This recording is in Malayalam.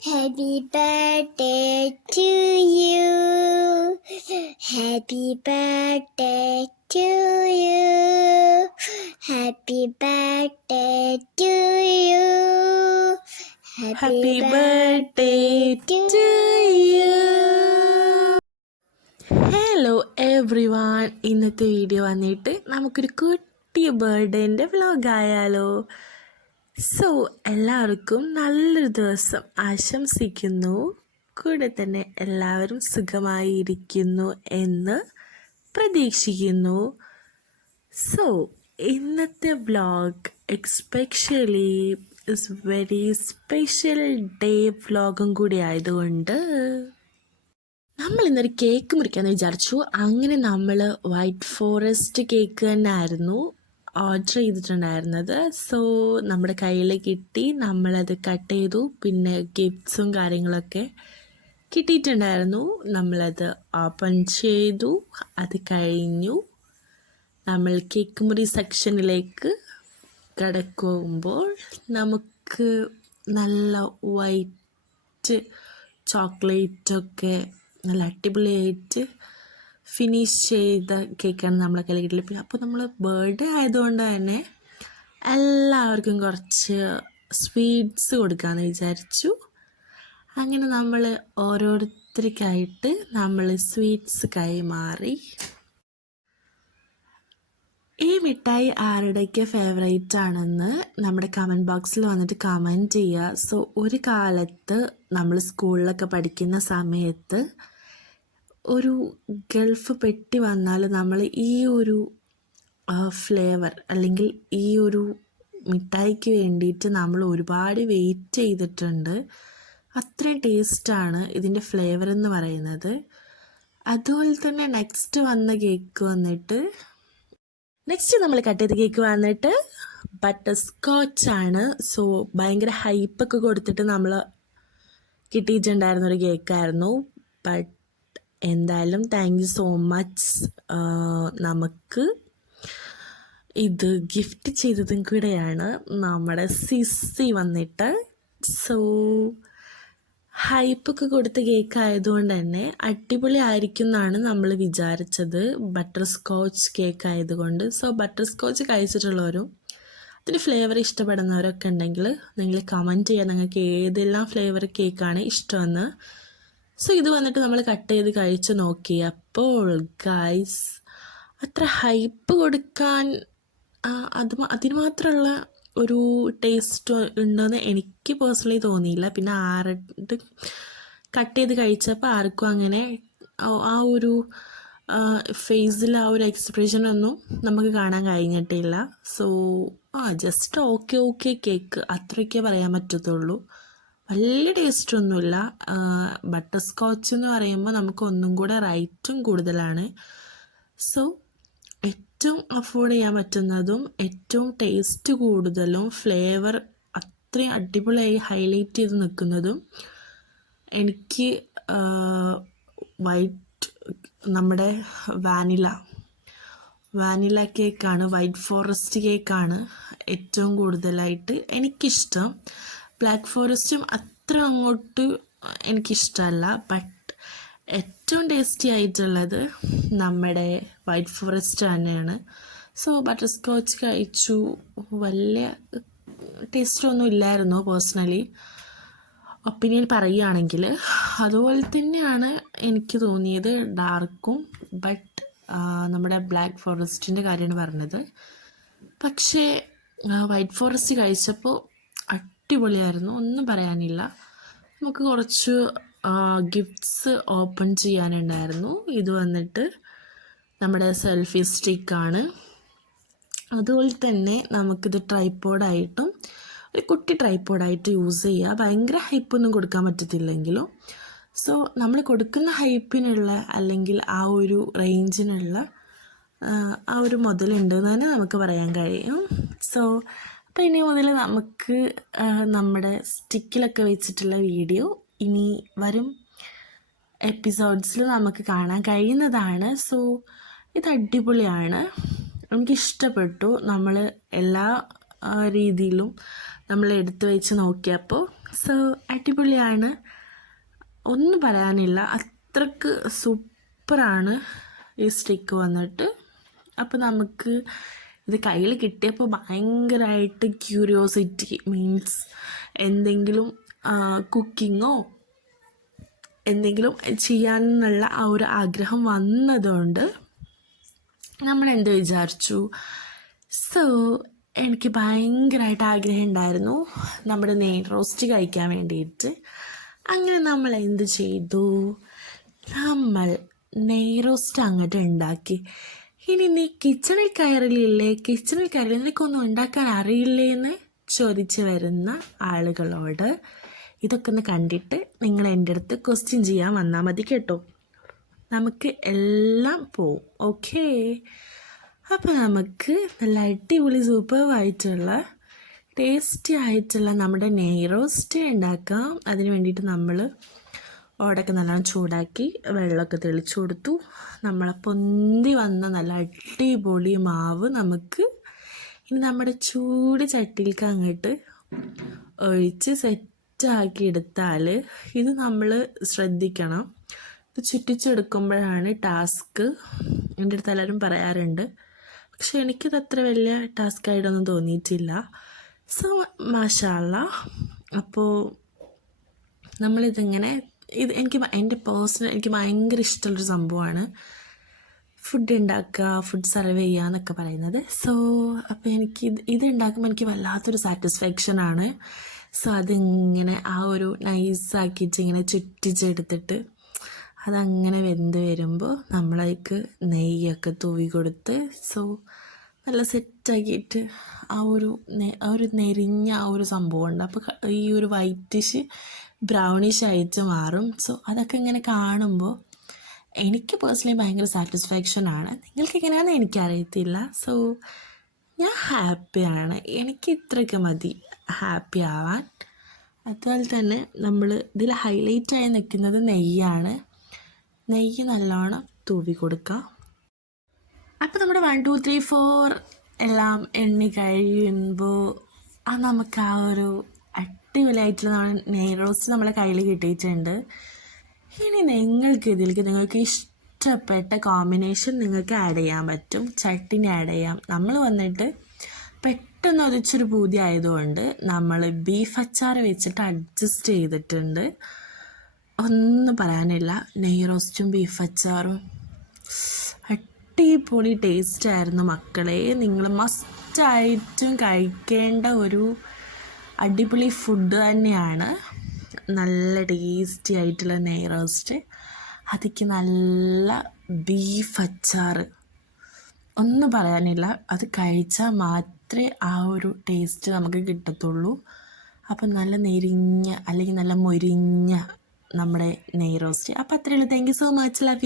Happy birthday to you. Happy birthday to you. Happy birthday to you. Happy, Happy birthday, birthday to you. Hello everyone ഇന്നത്തെ വീഡിയോ വന്നിട്ട് നമുക്കൊരു കുട്ടി ബർത്ത്ഡേന്റെ വ്ലോഗ് ആയാലോ സോ എല്ലാവർക്കും നല്ലൊരു ദിവസം ആശംസിക്കുന്നു. കൂടെ തന്നെ എല്ലാവരും സുഖമായി ഇരിക്കുന്നു എന്ന് പ്രതീക്ഷിക്കുന്നു. സോ ഇന്നത്തെ vlog especially is very special day വ്ലോഗും കൂടി ആയതുകൊണ്ട് നമ്മൾ ഇന്നൊരു കേക്ക് മുറിക്കാമെന്ന് വിചാരിച്ചു. അങ്ങനെ നമ്മൾ വൈറ്റ് ഫോറസ്റ്റ് കേക്ക് തന്നെ ആയിരുന്നു ഓർഡർ ചെയ്തിട്ടുണ്ടായിരുന്നത്. സോ നമ്മുടെ കയ്യിൽ കിട്ടി. നമ്മളത് കട്ട് ചെയ്തു. പിന്നെ ഗിഫ്റ്റ്സും കാര്യങ്ങളൊക്കെ കിട്ടിയിട്ടുണ്ടായിരുന്നു. നമ്മളത് ഓപ്പൺ ചെയ്തു. അത് കഴിഞ്ഞു. നമ്മൾ കേക്ക് മുറി സെക്ഷനിലേക്ക് കിടക്കുമ്പോൾ നമുക്ക് നല്ല വൈറ്റ് ചോക്ലേറ്റൊക്കെ നല്ല അടിപൊളിയായിട്ട് ഫിനിഷ് ചെയ്ത കേക്കാണ് നമ്മളെ കയ്യിൽ കിട്ടിയത് അപ്പോൾ നമ്മൾ ബർത്ത്ഡേ ആയതുകൊണ്ട് തന്നെ എല്ലാവർക്കും കുറച്ച് സ്വീറ്റ്സ് കൊടുക്കാമെന്ന് വിചാരിച്ചു. അങ്ങനെ നമ്മൾ ഓരോരുത്തർക്കായിട്ട് നമ്മൾ സ്വീറ്റ്സ് കൈമാറി. ഈ മിഠായി ആരുടെയൊക്കെ ഫേവറേറ്റ് ആണെന്ന് നമ്മുടെ കമന്റ് ബോക്സിൽ വന്നിട്ട് കമന്റ് ചെയ്യുക സോ ഒരു കാലത്ത് നമ്മൾ സ്കൂളിലൊക്കെ പഠിക്കുന്ന സമയത്ത് ഒരു ഗൾഫ് പെട്ടി വന്നാൽ നമ്മൾ ഈ ഒരു ഫ്ലേവർ അല്ലെങ്കിൽ ഈ ഒരു മിഠായിക്ക് വേണ്ടിയിട്ട് നമ്മൾ ഒരുപാട് വെയിറ്റ് ചെയ്തിട്ടുണ്ട്. അത്രയും ടേസ്റ്റാണ് ഇതിന്റെ ഫ്ലേവർ എന്ന് പറയുന്നത്. അതുപോലെ തന്നെ നെക്സ്റ്റ് വന്ന കേക്ക് വന്നിട്ട് നെക്സ്റ്റ് നമ്മൾ കട്ട് ചെയ്ത കേക്ക് വന്നിട്ട് ബട്ടർ സ്കോച്ച് ആണ് സോ ഭയങ്കര ഹൈപ്പൊക്കെ കൊടുത്തിട്ട് നമ്മൾ കിട്ടിയിട്ടുണ്ടായിരുന്ന ഒരു കേക്കായിരുന്നു. ബട്ട് എന്തായാലും താങ്ക് യു സോ മച്ച് നമുക്ക് ഇത് ഗിഫ്റ്റ് ചെയ്തതും കൂടെയാണ് നമ്മുടെ സിസി വന്നിട്ട്. സോ ഹൈപ്പൊക്കെ കൊടുത്ത കേക്ക് ആയതുകൊണ്ട് തന്നെ അടിപൊളി ആയിരിക്കും എന്നാണ് നമ്മൾ വിചാരിച്ചത്. ബട്ടർ സ്കോച്ച് കേക്ക് ആയതുകൊണ്ട്. സോ ബട്ടർ സ്കോച്ച് കഴിച്ചിട്ടുള്ളവരും അതിന് ഫ്ലേവർ ഇഷ്ടപ്പെടുന്നവരൊക്കെ ഉണ്ടെങ്കിൽ നിങ്ങൾ കമന്റ് ചെയ്യാൻ നിങ്ങൾക്ക് ഏതെല്ലാം ഫ്ലേവർ കേക്കാണ് ഇഷ്ടമെന്ന് സോ ഇത് വന്നിട്ട് നമ്മൾ കട്ട് ചെയ്ത് കഴിച്ച് നോക്കി. അപ്പോൾ ഗൈസ് അത്ര ഹൈപ്പ് കൊടുക്കാൻ അത് അതിന് മാത്രമുള്ള ഒരു ടേസ്റ്റ് ഉണ്ടെന്ന് എനിക്ക് പേഴ്സണലി തോന്നിയില്ല. പിന്നെ ആരുടെ കട്ട് ചെയ്ത് കഴിച്ചപ്പോൾ ആർക്കും അങ്ങനെ ആ- ഒരു ഫേസിൽ ആ ഒരു എക്സ്പ്രഷൻ ഒന്നും നമുക്ക് കാണാൻ കഴിഞ്ഞിട്ടില്ല. സോ ആ ജസ്റ്റ് ഓക്കെ ഓക്കെ കേക്ക് അത്രയ്ക്കേ പറയാൻ പറ്റത്തുള്ളൂ. വലിയ ടേസ്റ്റ് ഒന്നുമില്ല. ബട്ടർ സ്കോച്ച് എന്ന് പറയുമ്പോൾ നമുക്ക് ഒന്നും കൂടെ റൈറ്റും കൂടുതലാണ്. സോ ഏറ്റവും അഫോർഡ് ചെയ്യാൻ പറ്റുന്നതും ഏറ്റവും ടേസ്റ്റ് കൂടുതലും ഫ്ലേവർ അത്രയും അടിപൊളിയായി ഹൈലൈറ്റ് ചെയ്ത് നിൽക്കുന്നതും എനിക്ക് വൈറ്റ് നമ്മുടെ വാനില വാനില കേക്കാണ് വൈറ്റ് ഫോറസ്റ്റ് കേക്കാണ് ഏറ്റവും കൂടുതലായിട്ട് എനിക്കിഷ്ടം. ബ്ലാക്ക് ഫോറസ്റ്റും അത്ര അങ്ങോട്ട് എനിക്കിഷ്ടമല്ല ബട്ട് ഏറ്റവും ടേസ്റ്റി ആയിട്ടുള്ളത് നമ്മുടെ വൈറ്റ് ഫോറസ്റ്റ് തന്നെയാണ്. സോ ബട്ടർ സ്കോച്ച് കഴിച്ചു. വലിയ ടേസ്റ്റൊന്നും ഇല്ലായിരുന്നു പേഴ്സണലി ഒപ്പീനിയൻ പറയുകയാണെങ്കിൽ അതുപോലെ തന്നെയാണ് എനിക്ക് തോന്നിയത് ഡാർക്കും ബട്ട് നമ്മുടെ ബ്ലാക്ക് ഫോറസ്റ്റിന്റെ കാര്യമാണ് പറഞ്ഞത്. പക്ഷേ വൈറ്റ് ഫോറസ്റ്റ് കഴിച്ചപ്പോൾ അടിപൊളിയായിരുന്നു. ഒന്നും പറയാനില്ല. നമുക്ക് കുറച്ച് ഗിഫ്റ്റ്സ് ഓപ്പൺ ചെയ്യാനുണ്ടായിരുന്നു. ഇത് വന്നിട്ട് നമ്മുടെ സെൽഫി സ്റ്റിക്കാണ് അതുപോലെ തന്നെ നമുക്കിത് ട്രൈപ്പോഡായിട്ടും ഒരു കുട്ടി ട്രൈപ്പോഡായിട്ട് യൂസ് ചെയ്യുക ഭയങ്കര ഹൈപ്പൊന്നും കൊടുക്കാൻ പറ്റത്തില്ലെങ്കിലും. സോ നമ്മൾ കൊടുക്കുന്ന ഹൈപ്പിനുള്ള അല്ലെങ്കിൽ ആ ഒരു റേഞ്ചിനുള്ള ആ, ഒരു മുതലുണ്ട് എന്ന് തന്നെ നമുക്ക് പറയാൻ കഴിയും. സോ അപ്പോൾ ഇനി മുതൽ നമുക്ക് നമ്മുടെ സ്റ്റിക്കിലൊക്കെ വെച്ചിട്ടുള്ള വീഡിയോ ഇനി വരും എപ്പിസോഡ്സിൽ നമുക്ക് കാണാൻ കഴിയുന്നതാണ്. സോ ഇത് അടിപൊളിയാണ്. എനിക്കിഷ്ടപ്പെട്ടു. നമ്മൾ എല്ലാ രീതിയിലും നമ്മൾ എടുത്തു വെച്ച് നോക്കിയപ്പോൾ സോ അടിപൊളിയാണ്. ഒന്നും പറയാനില്ല. അത്രയ്ക്ക് സൂപ്പറാണ് ഈ സ്റ്റിക്ക് വന്നിട്ട്. അപ്പോൾ നമുക്ക് ഇത് കയ്യിൽ കിട്ടിയപ്പോൾ ഭയങ്കരമായിട്ട് ക്യൂരിയോസിറ്റി മീൻസ് എന്തെങ്കിലും കുക്കിങ്ങോ എന്തെങ്കിലും ചെയ്യാനെന്നുള്ള ആ ഒരു ആഗ്രഹം വന്നതുകൊണ്ട് നമ്മൾ എന്ത് വിചാരിച്ചു? സോ എനിക്ക് ഭയങ്കരമായിട്ട് ആഗ്രഹം ഉണ്ടായിരുന്നു നമ്മുടെ നെയ് റോസ്റ്റ് കഴിക്കാൻ വേണ്ടിയിട്ട് അങ്ങനെ നമ്മൾ എന്ത് ചെയ്തു? നമ്മൾ നെയ് റോസ്റ്റ് അങ്ങോട്ട് ഉണ്ടാക്കി ഇനി നീ കിച്ചണിൽ കയറില്ലേ കിച്ചണിൽ കയറില്ല നിനക്കൊന്നും ഉണ്ടാക്കാൻ അറിയില്ലേ എന്ന് ചോദിച്ചു വരുന്ന ആളുകളോട് ഇതൊക്കെ ഒന്ന് കണ്ടിട്ട് നിങ്ങൾ എന്റെ അടുത്ത് ക്വസ്റ്റ്യൻ ചെയ്യാൻ വന്നാൽ മതി കേട്ടോ. നമുക്ക് എല്ലാം പോവും. ഓക്കേ അപ്പോൾ നമുക്ക് നല്ല അടിപൊളി സൂപ്പർവായിട്ടുള്ള ടേസ്റ്റി ആയിട്ടുള്ള നമ്മുടെ നെയ് റോസ്റ്റ് ഉണ്ടാക്കാം. അതിന് വേണ്ടിയിട്ട് നമ്മൾ ഓടൊക്കെ നല്ലോണം ചൂടാക്കി വെള്ളമൊക്കെ തെളിച്ചു കൊടുത്തു. നമ്മളെ പൊന്തി വന്ന നല്ല അടിപൊളി മാവ് നമുക്ക് ഇനി നമ്മുടെ ചൂട് ചട്ടിയിലേക്ക് അങ്ങോട്ട് ഒഴിച്ച് സെറ്റാക്കി എടുത്താൽ ഇത് നമ്മൾ ശ്രദ്ധിക്കണം. ഇത് ചുറ്റിച്ചെടുക്കുമ്പോഴാണ് ടാസ്ക്. എന്റെ അടുത്ത് എല്ലാവരും പറയാറുണ്ട്. പക്ഷെ എനിക്കിത് അത്ര വലിയ ടാസ്ക് ആയിട്ടൊന്നും തോന്നിയിട്ടില്ല. സോ മാഷാല്ല അപ്പോൾ നമ്മളിതിങ്ങനെ ഇത് എനിക്ക് എന്റെ പേഴ്സണൽ എനിക്ക് ഭയങ്കര ഇഷ്ടമുള്ളൊരു സംഭവമാണ്. ഫുഡ് ഉണ്ടാക്കുക ഫുഡ് സെർവ് ചെയ്യുക എന്നൊക്കെ പറയുന്നത്. സോ അപ്പോൾ എനിക്ക് ഇത് ഇത് ഉണ്ടാക്കുമ്പോൾ എനിക്ക് വല്ലാത്തൊരു സാറ്റിസ്ഫാക്ഷൻ ആണ്. സോ അതിങ്ങനെ ആ ഒരു നൈസാക്കിയിട്ട് ഇങ്ങനെ ചുറ്റിച്ചെടുത്തിട്ട് അതങ്ങനെ വെന്ത് വരുമ്പോൾ നമ്മളതിക്ക് നെയ്യൊക്കെ തൂവി കൊടുത്ത് സോ നല്ല സെറ്റാക്കിയിട്ട് ആ ഒരു ആ ഒരു നെരിഞ്ഞ ആ ഒരു സംഭവമുണ്ട് അപ്പോൾ ഈ ഒരു വൈറ്റിഷ് ബ്രൗണിഷ് ആയിട്ട് മാറും. സോ അതൊക്കെ ഇങ്ങനെ കാണുമ്പോൾ എനിക്ക് പേഴ്സണലി ഭയങ്കര സാറ്റിസ്ഫാക്ഷൻ ആണ്. നിങ്ങൾക്ക് എങ്ങനെയാണെന്ന് എനിക്കറിയത്തില്ല. സോ ഞാൻ ഹാപ്പിയാണ് എനിക്ക് ഇത്രയൊക്കെ മതി. ഹാപ്പി ആവാൻ. അതുപോലെ തന്നെ നമ്മൾ ഇതിൽ ഹൈലൈറ്റ് ആയി നിൽക്കുന്നത് നെയ്യാണ്. നെയ്യ് നല്ലോണം തൂവി കൊടുക്കുക അപ്പോൾ നമ്മുടെ വൺ ടു ത്രീ ഫോർ എല്ലാം എണ്ണി കഴിയുമ്പോൾ ആ നമുക്ക് ആ ഒരു അടിപൊളിയായിട്ടുള്ള നമ്മുടെ നെയ് റോസ്റ്റ് നമ്മളെ കയ്യിൽ കിട്ടിയിട്ടുണ്ട്. ഇനി നിങ്ങൾക്ക് ഇതിലേക്ക് നിങ്ങൾക്ക് ഇഷ്ടപ്പെട്ട കോമ്പിനേഷൻ നിങ്ങൾക്ക് ആഡ് ചെയ്യാൻ പറ്റും. ചട്ടിനി ആഡ് ചെയ്യാം. നമ്മൾ വന്നിട്ട് പെട്ടെന്ന് ഒതിച്ചൊരു പൂതി ആയതുകൊണ്ട് നമ്മൾ ബീഫ് അച്ചാർ വെച്ചിട്ട് അഡ്ജസ്റ്റ് ചെയ്തിട്ടുണ്ട്. ഒന്നും പറയാനില്ല. നെയ് റോസ്റ്റും ബീഫ് അച്ചാറും അടിപൊളി ടേസ്റ്റ് ആയിരുന്നു മക്കളെ. നിങ്ങൾ മസ്റ്റായിട്ടും കഴിക്കേണ്ട ഒരു അടിപൊളി ഫുഡ് തന്നെയാണ്. നല്ല ടേസ്റ്റി ആയിട്ടുള്ള നെയ് റോസ്റ്റ് അതിക്ക് നല്ല ബീഫ് അച്ചാർ. ഒന്നും പറയാനില്ല. അത് കഴിച്ചാൽ മാത്രമേ ആ ഒരു ടേസ്റ്റ് നമുക്ക് കിട്ടത്തുള്ളൂ. അപ്പം നല്ല നെരിഞ്ഞ അല്ലെങ്കിൽ നല്ല മൊരിഞ്ഞ നമ്മുടെ നെയ് roast appam അത്രയുള്ളൂ thank you so much love